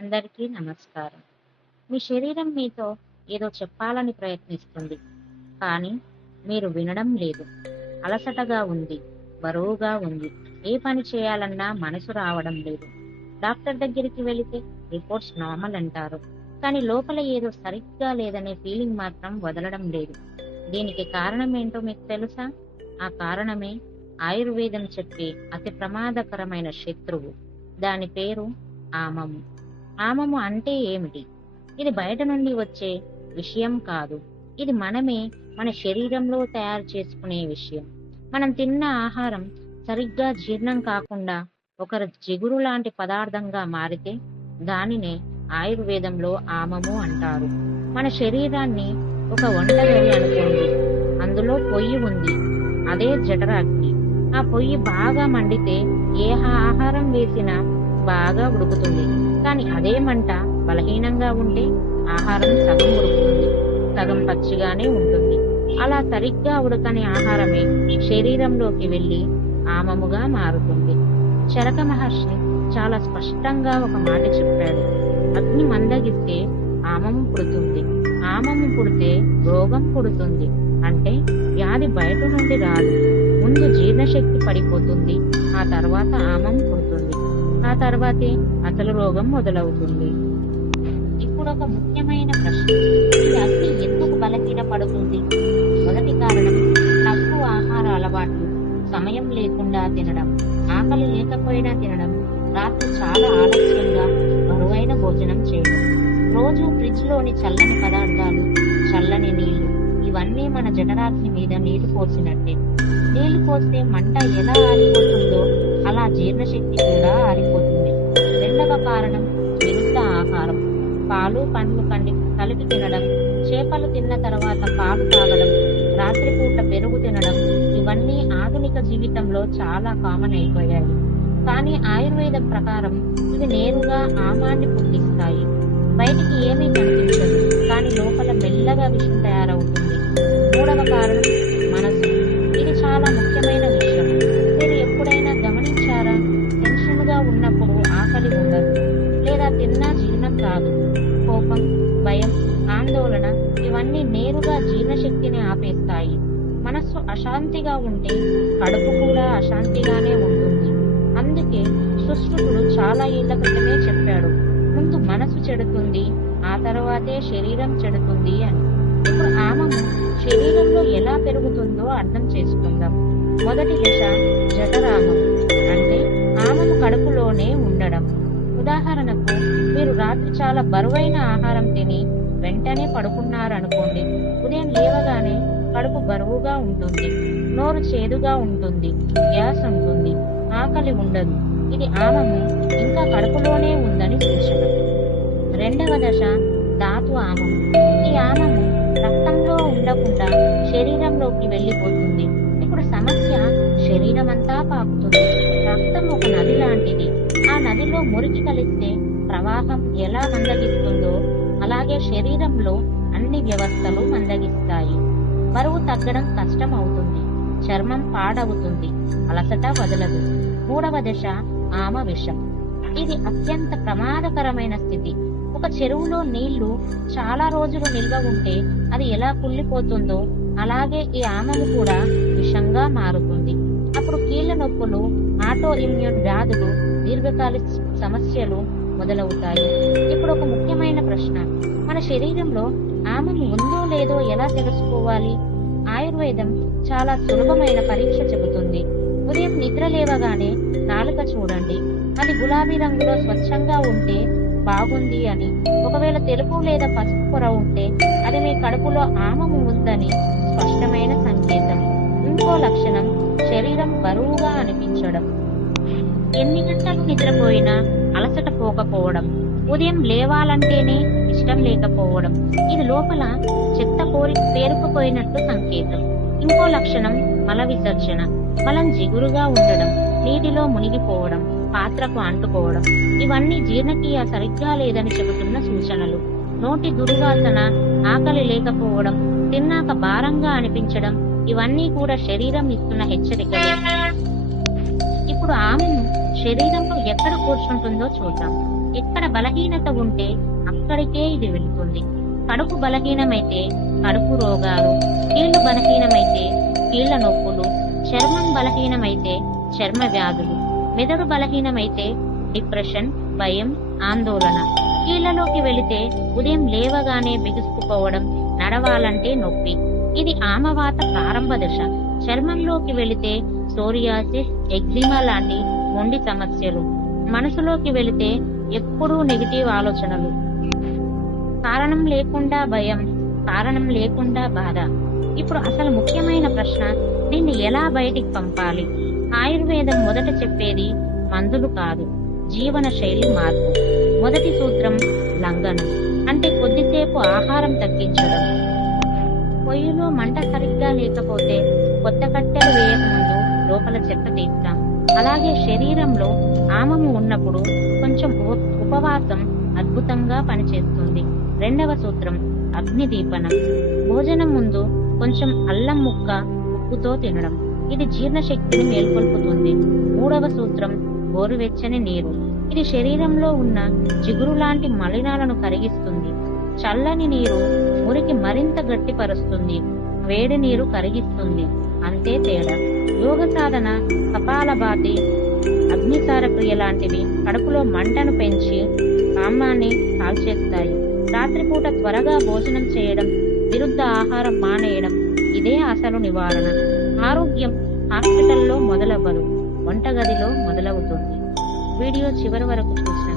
అందరికీ నమస్కారం. మీ శరీరం మీతో ఏదో చెప్పాలని ప్రయత్నిస్తుంది. కానీ మీరు వినడం లేదు. అలసటగా ఉంది బరువుగా ఉంది. ఏ పని చేయాలన్నా మనసు రావడం లేదు. డాక్టర్ దగ్గరికి వెళితే రిపోర్ట్స్ నార్మల్ అంటారు. కానీ లోపల ఏదో సరిగ్గా లేదనే ఫీలింగ్ మాత్రం వదలడం లేదు. దీనికి కారణం ఏంటో మీకు తెలుసా? ఆ కారణమే ఆయుర్వేదం చెప్పే అతి ప్రమాదకరమైన శత్రువు. దాని పేరు ఆమము. ఆమము అంటే ఏమిటి? ఇది బయట నుండి వచ్చే విషయం కాదు. ఇది మనమే మన శరీరంలో తయారు చేసుకునే విషయం. మనం తిన్న ఆహారం సరిగ్గా జీర్ణం కాకుండా ఒక జిగురు లాంటి పదార్థంగా మారితే దానినే ఆయుర్వేదంలో ఆమము అంటారు. మన శరీరాన్ని ఒక వంటగది అనుకోండి. అందులో పొయ్యి ఉంది. అదే జఠరాగ్ని. ఆ పొయ్యి బాగా మండితే ఏ ఆహారం వేసినా బాగా ఉడుకుతుంది. కానీ అదే మంట బలహీనంగా ఉంటే ఆహారం సగం ఉడుకుతుంది సగం పచ్చిగానే ఉంటుంది. అలా సరిగ్గా ఉడకని ఆహారమే శరీరంలోకి వెళ్ళి ఆమముగా మారుతుంది. చరక మహర్షి చాలా స్పష్టంగా ఒక మాట చెప్పాడు. అగ్ని మందగిస్తే ఆమము పుడుతుంది. ఆమము పుడితే రోగం పుడుతుంది. అంటే వ్యాధి బయట నుండి రాదు. ముందు జీర్ణశక్తి పడిపోతుంది ఆ తర్వాత ఆమం పుడుతుంది. ఆ తర్వాతే అసలు రోగం మొదలవుతుంది. ఇప్పుడు ఒక ముఖ్యమైన ప్రశ్న. ఈ అగ్ని ఎందుకు బలహీన పడుతుంది? మొదటి కారణం తక్కువ ఆహార అలవాట్లు సమయం లేకుండా తినడం ఆకలి లేకపోయినా తినడం రాత్రి చాలా ఆలస్యంగా బరువైన భోజనం చేయడం. రోజు ఫ్రిడ్జ్లోని చల్లని పదార్థాలు చల్లని నీళ్ళు ఇవన్నీ మన జఠరాగ్ని మీద నీళ్ళు పోసినట్టే. నీళ్ళు పోస్తే మంట ఎలా ఆరిపోతుందో అలా జీర్ణశక్తి కూడా ఆరిపోతుంది. రెండవ కారణం విరుద్ధ ఆహారం. పాలు పండ్లు కండి కలిపి తినడం చేపలు తిన్న తర్వాత పాలు తాగడం రాత్రిపూట పెరుగు తినడం ఇవన్నీ ఆధునిక జీవితంలో చాలా కామన్ అయిపోయాయి. కానీ ఆయుర్వేదం ప్రకారం ఇవి నేరుగా ఆమాన్ని పుట్టిస్తాయి. బయటికి ఏమీ కనిపించదు. కానీ లోపల మెల్లగా విషం తయారవుతుంది. మూడవ కారణం ఆందోళన ఇవన్నీ నేరుగా జీర్ణశక్తిని ఆపేస్తాయి. మనస్సు అశాంతిగా ఉంటే కడుపు కూడా అశాంతిగానే ఉంటుంది. అందుకే సుశ్రుతుడు చాలా ఏళ్ళ క్రితమే చెప్పాడు ముందు మనసు చెడుతుంది ఆ తర్వాతే శరీరం చెడుతుంది అని. ఇప్పుడు ఆమము శరీరంలో ఎలా పెరుగుతుందో అర్థం చేసుకుందాం. మొదటి దశ జఠరామం అంటే ఆమము కడుపులోనే ఉండడం. ఉదాహరణకు మీరు రాత్రి చాలా బరువైన ఆహారం తిని వెంటనే పడుకున్నారనుకోండి. ఉదయం లేవగానే కడుపు బరువుగా ఉంటుంది. నోరు చేదుగా ఉంటుంది. గ్యాస్ ఉంటుంది. ఆకలి ఉండదు. ఇది ఆమము ఇంకా కడుపులోనే ఉందని సూచన. రెండవ దశ ధాతు ఆమం. ఈ ఆమము రక్తంలో ఉండకుండా శరీరంలోకి వెళ్ళిపోతుంది. ఇప్పుడు సమస్య శరీరం అంతా పాకుతుంది. రక్తం ఒక నది లాంటిది. ఆ నదిలో మురికి కలిస్తే ప్రవాహం ఎలా మందగిస్తుందో అలాగే శరీరంలో అన్ని వ్యవస్థలు మందగిస్తాయి. బరువు తగ్గడం కష్టం అవుతుంది చర్మం పాడవుతుంది. అలసట వదలదు. మూడవ దశ ఆమ విషం. ఇది అత్యంత ప్రమాదకరమైన స్థితి. ఒక చెరువులో నీళ్ళు చాలా రోజులు నిల్వ ఉంటే అది ఎలా కుళ్ళిపోతుందో అలాగే ఈ ఆమలు కూడా విషంగా మారుతుంది. అప్పుడు కీళ్ళ నొప్పులు ఆటో ఇమ్యూన్ వ్యాధులు దీర్ఘకాలిక సమస్యలు మొదలవుతాయి. ఇప్పుడు ఒక ముఖ్యమైన ప్రశ్న మన శరీరంలో ఆమెను ఉందో లేదో ఎలా తెలుసుకోవాలి? ఆయుర్వేదం చాలా సులభమైన పరీక్ష చెబుతుంది. ఉదయం నిద్ర లేవగానే నాలుక చూడండి. అది గులాబీ రంగులో స్వచ్ఛంగా ఉంటే బాగుంది అని. ఒకవేళ తెలుపు లేదా పసుపు పొర ఉంటే అది మీ కడుపులో ఆమము ఉందని స్పష్టమైన సంకేతం. ఇంకో లక్షణం శరీరం బరువుగా అనిపించడం. ఎన్ని గంటలు నిద్రపోయినా అలసట పోకపోవడం ఉదయం లేవాలంటేనే ఇష్టం లేకపోవడం ఇది లోపల చెత్త కోరి పేరుకుపోయినట్టు సంకేతం. ఇంకో లక్షణం మల విసర్జన. మలం జిగురుగా ఉండడం నీటిలో మునిగిపోవడం పాత్రకు అంటుకోవడం ఇవన్నీ జీర్ణక్రియ సరిగ్గా లేదని చెబుతున్న సూచనలు. నోటి దుర్వాసన ఆకలి లేకపోవడం తిన్నాక భారంగా అనిపించడం ఇవన్నీ కూడా శరీరం ఇస్తున్న హెచ్చరికలు. ఇప్పుడు ఆమెను శరీరంలో ఎక్కడ కూర్చుంటుందో చూద్దాం. ఎక్కడ బలహీనత ఉంటే అక్కడికే ఇది వెళుతుంది. కడుపు బలహీనమైతే కడుపు రోగాలు కీళ్ళు బలహీనమైతే కీళ్ళ నొప్పులు చర్మం బలహీనమైతే చర్మ వ్యాధులు మెదడు బలహీనమైతే డిప్రెషన్ భయం ఆందోళన. కీళ్ళలోకి వెళితే ఉదయం లేవగానే బిగుసుకుపోవడం నడవాలంటే నొప్పి. ఇది ఆమవాత ప్రారంభ దశ. చర్మంలోకి వెళితే సోరియాసిస్ ఎగ్జిమా లాంటి మొండి సమస్యలు. మనసులోకి వెళితే ఎప్పుడూ నెగిటివ్ ఆలోచనలు. కారణం లేకుండా భయం కారణం లేకుండా బాధ. ఇప్పుడు అసలు ముఖ్యమైన ప్రశ్న దీన్ని ఎలా బయటికి పంపాలి? ఆయుర్వేదం మొదట చెప్పేది మందులు కాదు జీవన శైలి మార్పు. మొదటి సూత్రం లంఘనం. అంటే కొద్దిసేపు ఆహారం తగ్గించడం. పొయ్యిలో మంట సరిగ్గా లేకపోతే కొత్త కట్టెలు వేయకముందు లోపల చెత్త తీస్తాం. అలాగే శరీరంలో ఆమము ఉన్నప్పుడు కొంచెం ఉపవాసం అద్భుతంగా పనిచేస్తుంది. రెండవ సూత్రం అగ్ని దీపనం భోజనం ముందు కొంచెం అల్లం ముక్క ఉప్పుతో తినడం. ఇది జీర్ణశక్తిని మేల్కొల్పుతుంది. మూడవ సూత్రం గోరువెచ్చని నీరు. ఇది శరీరంలో ఉన్న జిగురు లాంటి మలినాలను కరిగిస్తుంది. చల్లని నీరు మురికి మరింత గట్టిపరుస్తుంది. వేడి నీరు కరిగిస్తుంది. అంతే తేడా. యోగ సాధన కపాలభాతి అగ్నిసార క్రియ లాంటివి కడుపులో మంటను పెంచి కామాన్ని కాల్చేస్తాయి. రాత్రిపూట త్వరగా భోజనం చేయడం విరుద్ధ ఆహారం మానేయడం ఇదే అసలు నివారణ. ఆరోగ్యం హాస్పిటల్లో మొదలవ్వదు వంటగదిలో మొదలవుతుంది. వీడియో చివరి వరకు చూసి